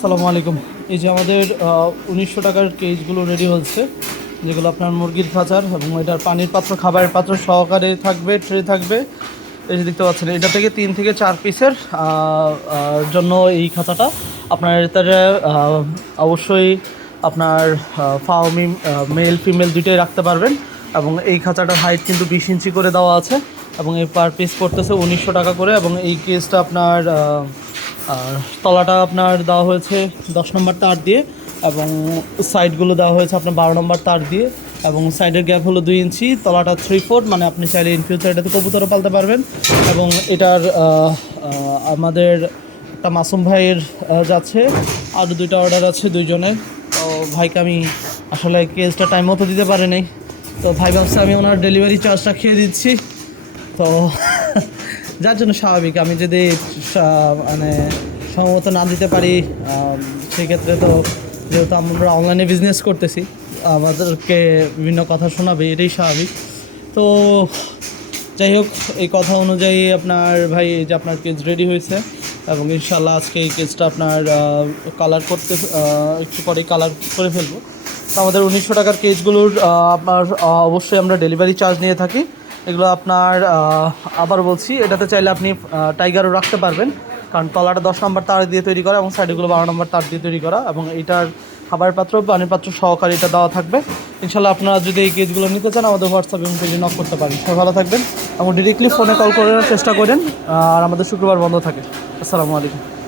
আসসালামু আলাইকুম। এই যে আমাদের ১৯০০ টাকার কেজগুলো রেডি হচ্ছে, যেগুলো আপনার মুরগির খাঁচার এবং এটার পানির পাত্র, খাবারের পাত্র সহকারে থাকবে, ট্রে থাকবে। এই যে দেখতে পাচ্ছেন, এটা থেকে ৩ থেকে ৪ পিসের জন্য এই খাঁচাটা আপনার এটাতে অবশ্যই আপনার ফার্মি মেল ফিমেল দুইটাই রাখতে পারবেন। এবং এই খাঁচাটার হাইট কিন্তু ২০ ইঞ্চি করে দেওয়া আছে এবং এই পার পিস পড়তেছে ১৯০০ টাকা করে। এবং এই কেসটা আপনার আর তলাটা আপনার দেওয়া হয়েছে ১০ নম্বর তার দিয়ে এবং সাইডগুলো দেওয়া হয়েছে আপনার ১২ নম্বর তার দিয়ে এবং সাইডের গ্যাপ হলো ২ ইঞ্চি, তলাটা 3 ফুট, মানে আপনি চাইলে ইন ফিউচার এটাতে কবুতরও পালতে পারবেন। এবং এটার আমাদের একটা মাসুম ভাইয়ের যাচ্ছে, আরও 2টা অর্ডার আছে 2জনের। তো ভাইকে আমি আসলে কেসটা টাইম মতো দিতে পারি নাই, তো ভাই ভাবছে আমি ওনার ডেলিভারি চার্জটা খেয়ে দিচ্ছি। তো যার জন্য স্বাভাবিক, আমি যদি মানে সম্ভবত না দিতে পারি, সেক্ষেত্রে তো যেহেতু আমরা অনলাইনে বিজনেস করতেছি আমাদেরকে বিভিন্ন কথা শোনাবে, এটাই স্বাভাবিক। তো যাই হোক, এই কথা অনুযায়ী আপনার ভাই এই যে আপনার কেজ রেডি হয়েছে এবং ইনশাল্লাহ আজকে এই কেজটা আপনার কালার করতে একটু পরেই কালার করে ফেলবো। তো আমাদের ১৯০০ টাকার কেজগুলোর আপনার অবশ্যই আমরা ডেলিভারি চার্জ নিয়ে থাকি। এগুলো আপনার আবার বলছি, এটাতে চাইলে আপনি টাইগারও রাখতে পারবেন, কারণ তলাটা ১০ নম্বর তার দিয়ে তৈরি করা এবং সাইডগুলো ১২ নম্বর তার দিয়ে তৈরি করা এবং এইটার খাবার পাত্র, পানির পাত্র সহকারে এটা দেওয়া থাকবে। ইনশাল্লাহ আপনারা যদি এই কেজগুলো নিতে চান আমাদের হোয়াটসঅ্যাপ এবং পেজে নক করতে পারেন। সবাই ভালো থাকবেন এবং ডিরেক্টলি ফোনে কল করার চেষ্টা করেন। আর আমাদের শুক্রবার বন্ধ থাকে। আসসালামু আলাইকুম।